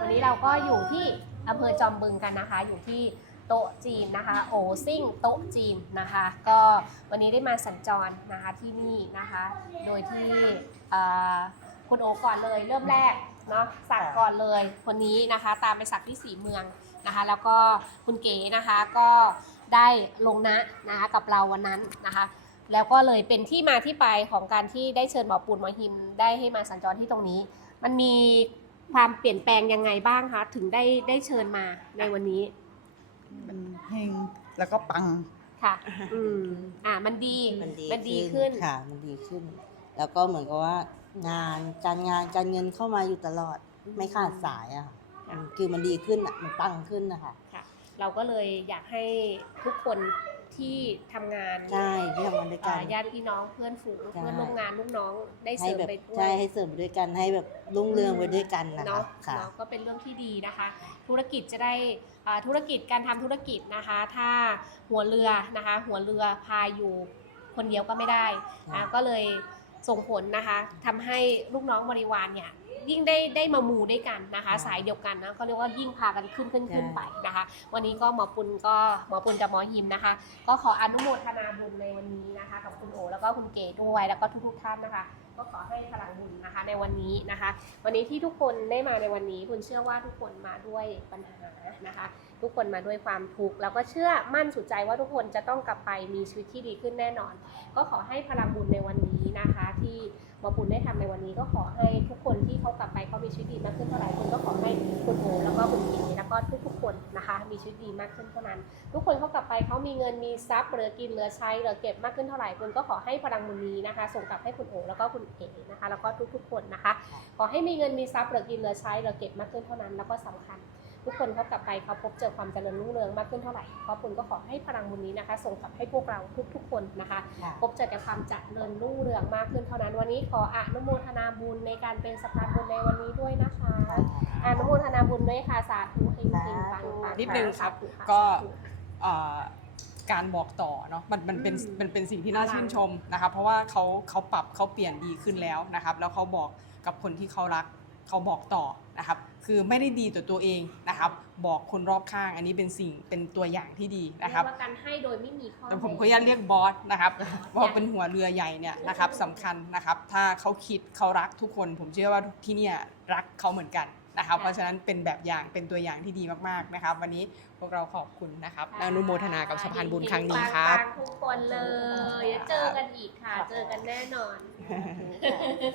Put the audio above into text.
วันนี้เราก็อยู่ที่อำเภอจอมบึงกันนะคะ อยู่ที่โต๊ะจีนนะคะ โอซิ่งโต๊ะจีนนะคะ ก็วันนี้ได้มาสัญจรนะคะที่นี่นะคะ โดยที่คุณโอก่อนเลยเริ่มแรกเนาะสักก่อนเลยคนนี้นะคะ ตามไปสักที่สีเมืองนะคะ แล้วก็คุณเก๋นะคะก็ได้ลงนะนะคะกับเราวันนั้นนะคะแล้วก็เลยเป็นที่มาที่ไปของการที่ได้เชิญหมอปูนหมอหิมได้ให้มาสัญจรที่ตรงนี้ มันมี ความเปลี่ยนแปลงยังไงบ้างคะถึงได้ได้เชิญมาในวันนี้มันเฮงแล้วก็ปัง ค่ะ อืมอ่ามันดีมันดีมันดีขึ้นค่ะ มันดีขึ้น แล้วก็เหมือนกับว่า งานการงานการเงินเข้ามาอยู่ตลอดไม่ขาดสายอะค่ะอืมคือมันดีขึ้นอะมันปังขึ้นนะคะค่ะเราก็เลยอยากให้ทุกคน ที่ทำงานใช่ที่ทำงานด้วยกัอ่านญาติพี่น้องเพื่อนฝูงใช่ เพื่อนร่วมงานลูกน้องได้เสให้ริมแบบไปด้วใช่ยให้เสริมไปด้วยกันให้แบบรุ่งเรืองไปด้วยกันนะคะเนาะค่ะ เนาะก็เป็นเรื่องที่ดีนะคะ ธุรกิจจะได้อ่าธุรกิจการทำธุรกิจนะคะ ถ้าหัวเรือนะคะ หัวเรือพายอยู่คนเดียวก็ไม่ได้ค่ะอ่าก็เลยส่งผลนะคะทำให้ลูกน้องบริวารเนี่ย ยิ่งได้ได้มามูด้วยกันนะคะ สายเดียวกันนะเขาเรียกว่ายิ่งพากันขึ้นขึ้นขึ้นไปนะคะ วันนี้ก็หมอปุณก็หมอปุณกับหมอหิมนะคะ ก็ขออนุโมทนาบุญในวันนี้นะคะกับคุณโอแล้วก็คุณเก๋ด้วยแล้วก็ทุกๆท่านนะคะ ก็ขอให้พลังบุญนะคะในวันนี้นะคะ วันนี้ที่ทุกคนได้มาในวันนี้คุณเชื่อว่าทุกคนมาด้วยปัญหานะคะ ทุกคนมาด้วยความทุกข์แล้วก็เชื่อมั่นสุดใจว่าทุกคนจะต้องกลับไปมีชีวิตที่ดีขึ้นแน่นอน ก็ขอให้พลังบุญในวันนี้นะคะ ที่หมอปุณได้ทำในวันนี้ก็ขอให้ทุกคนที่เขากลับไปเขามีชีวิตดีมากขึ้นเท่าไหร่คุณก็ขอให้คุณโอแล้วก็คุณเก๋แล้วก็ทุกๆคนนะคะ มีชีวิตดีมากขึ้นเท่านั้น ทุกคนเขากลับไปเขามีเงินมีทรัพย์เหลือกินเหลือใช้เหลือเก็บมากขึ้นเท่าไหร่คุณก็ขอให้พลังบุญนี้นะคะ ส่งกลับให้คุณโอแล้วก็คุณเอ๋นะคะ แล้วก็ทุกๆคนนะคะ ขอให้มีเงินมีทรัพย์เหลือกินเหลือใช้เหลือเก็บมากขึ้นเท่านั้น แล้วก็สำคัญ ทุกคนเขากลับไปเขาพบเจอความเจริญรุ่งเรืองมากขึ้นเท่าไหร่เพราะคุณก็ขอให้พลังบุญนี้นะคะ ส่งกลับให้พวกเราทุกๆคนนะคะค่ะพบเจอแต่ความเจริญรุ่งเรืองมากขึ้นเท่านั้น วันนี้ขออนุโมทนาบุญในการเป็นสะพานบุญในวันนี้ด้วยนะคะอนุโมทนาบุญด้วยค่ะสาธุเฮงเฮงปังปังนิดนึงครับสาธุะก็สาธุเอ่อการบอกต่อเนาะมันมันเป็นอืมมันเป็นสิ่งที่น่าพลังชื่นชมนะครับเพราะว่าเขาเขาปรับเขาเปลี่ยนดีขึ้นแล้วนะครับ แล้วเขาบอกกับคนที่เขารัก เขาบอกต่อนะครับ คือไม่ได้ดีต่อตัวเองนะครับ บอกคนรอบข้าง อันนี้เป็นสิ่งเป็นตัวอย่างที่ดีนะครับเรียกว่าการให้โดยไม่มีข้อแต่ผมแม้ขออนุญาตเรียกบอสนะครับเพราะเป็นหัวเรือใหญ่เนี่ยนะครับสำคัญนะครับ ถ้าเขาคิดเขารักทุกคน ผมเชื่อว่าที่เนี่ยรักเขาเหมือนกันนะครับ เพราะฉะนั้นเป็นแบบอย่างเป็นตัวอย่างที่ดีมากๆนะครับ วันนี้พวกเราขอบคุณนะครับและอนุโมทนากับสะพานบุญครั้งนี้ครับปังๆทุกคนเลยเดี๋ยวเจอกันอีกค่ะ เจอกันแน่นอน